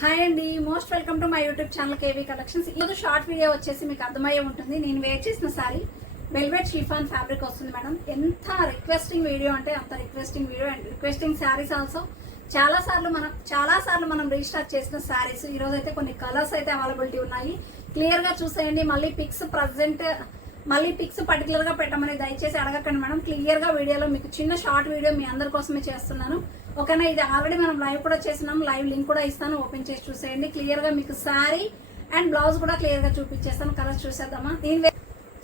Hi అండి, most welcome to my YouTube channel KV collections. ఈరోజు short video వచ్చేసి మీకు అర్థమయ్యే ఉంటుంది. నేను వేర్ చేసిన సారీ వెల్వెట్ షిఫాన్ ఫ్యాబ్రిక్ వస్తుంది మేడం. ఎంత రిక్వెస్టింగ్ వీడియో అంటే అంత requesting video and requesting saris also. చాలా సార్లు మనం రీస్టాక్ చేసిన శారీస్. ఈ రోజు అయితే కొన్ని కలర్స్ అయితే అవైలబిలిటీ ఉన్నాయి. క్లియర్ గా చూసేయండి. మళ్ళీ పిక్స్ పర్టికులర్ గా పెట్టమని దయచేసి అడగకండి మేడం. క్లియర్ గా వీడియోలో మీకు చిన్న షార్ట్ వీడియో మీ అందరి కోసమే చేస్తున్నాను. ఓకేనా, ఇది ఆల్రెడీ మనం లైవ్ కూడా చేస్తున్నాం. లైవ్ లింక్ కూడా ఇస్తాను, ఓపెన్ చేసి చూసేయండి. క్లియర్ గా మీకు శారీ అండ్ బ్లౌజ్ కూడా క్లియర్ గా చూపించేస్తాను. కలర్స్ చూసేద్దామా. దీని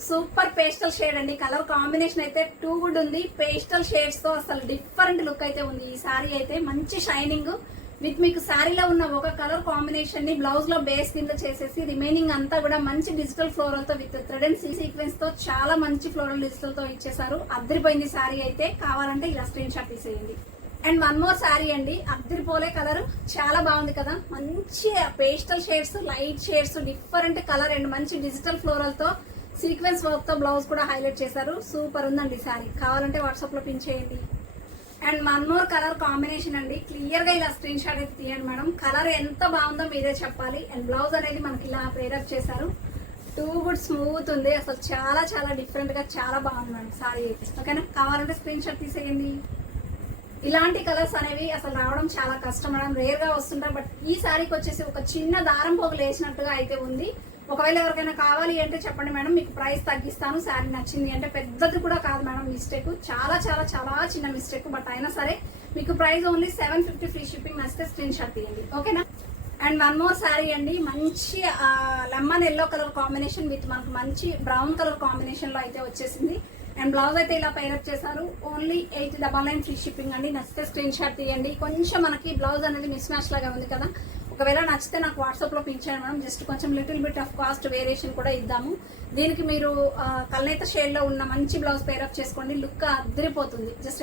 సూపర్ పేస్టల్ షేడ్ అండి. కలర్ కాంబినేషన్ అయితే టూ గుడ్ ఉంది. పేస్టల్ షేడ్స్ తో అసలు డిఫరెంట్ లుక్ అయితే ఉంది. ఈ శారీ అయితే మంచి షైనింగ్ విత్ మీకు శారీలో ఉన్న ఒక కలర్ కాంబినేషన్ ని బ్లౌజ్ లో బేస్ కింద చేసేసి రిమైనింగ్ అంతా కూడా మంచి డిజిటల్ ఫ్లోరల్ తో విత్ థ్రెడ్ అండ్ సీక్వెన్స్ తో చాలా మంచి ఫ్లోరల్ డిజిటల్ తో ఇచ్చేసారు. అద్దరిపోయింది శారీ అయితే. కావాలంటే ఇలా స్క్రీన్ షాట్ తీసేయండి. అండ్ వన్ మోర్ శారీ అండి, అద్దరిపోలే కలర్ చాలా బాగుంది కదా. మంచి pastel shades, light shades, different colour and మంచి డిజిటల్ ఫ్లోరల్ తో సీక్వెన్స్ వర్క్ తో బ్లౌజ్ కూడా హైలైట్ చేశారు. సూపర్ ఉందండి శారీ. కావాలంటే వాట్సాప్ లో పిన్ చేయండి. And one more colour combination అండి. క్లియర్ గా ఇలా స్క్రీన్ షాట్ అయితే తీయండి మేడం. కలర్ ఎంత బాగుందో మీరే చెప్పాలి. అండ్ బ్లౌజ్ అనేది మనకి ఇలా పేరప్ చేశారు. టూ గుడ్ స్మూత్ ఉంది. అసలు చాలా చాలా డిఫరెంట్ గా చాలా బాగుంది మేడం శారీ అయితే. ఓకేనా, కావాలంటే స్క్రీన్ షాట్ తీసేయండి. ఇలాంటి కలర్స్ అనేవి అసలు రావడం చాలా కష్టం మేడం, రేర్ గా వస్తుంటాయి. బట్ ఈ శారీకి వచ్చేసి ఒక చిన్న దారం పోగులు వేసినట్టుగా అయితే ఉంది. ఒకవేళ ఎవరికైనా కావాలి అంటే చెప్పండి మేడం, మీకు ప్రైస్ తగ్గిస్తాను. శారీ నచ్చింది అంటే పెద్దది కూడా కాదు మేడం, మిస్టేక్ చాలా చాలా చాలా చిన్న మిస్టేక్. బట్ అయినా సరే మీకు ప్రైస్ ఓన్లీ 750 ఫ్రీ షిప్పింగ్. నచ్చితే స్క్రీన్ షాట్ తీయండి. ఓకేనా. అండ్ వన్ మోర్ శారీ అండి, మంచి lemon yellow colour combination with మనకు మంచి బ్రౌన్ కలర్ కాంబినేషన్ లో అయితే వచ్చేసింది. అండ్ బ్లౌజ్ అయితే ఇలా పైరప్ చేశారు. ఓన్లీ 899 ఫ్రీ షిప్పింగ్ అండి. నచ్చితే స్క్రీన్ షాట్ తీయండి. కొంచెం మనకి బ్లౌజ్ అనేది మిస్ మ్యాచ్ లాగా ఉంది కదా. ఒకవేళ నచ్చితే నాకు వాట్సాప్ లో పించాను మనం. జస్ట్ కొంచెం little bit of cost variation కూడా ఇద్దాము. దీనికి మీరు కల్నేత షేడ్ లో ఉన్న మంచి బ్లౌజ్ పేరప్ చేసుకోండి. లుక్ అదిరిపోతుంది. జస్ట్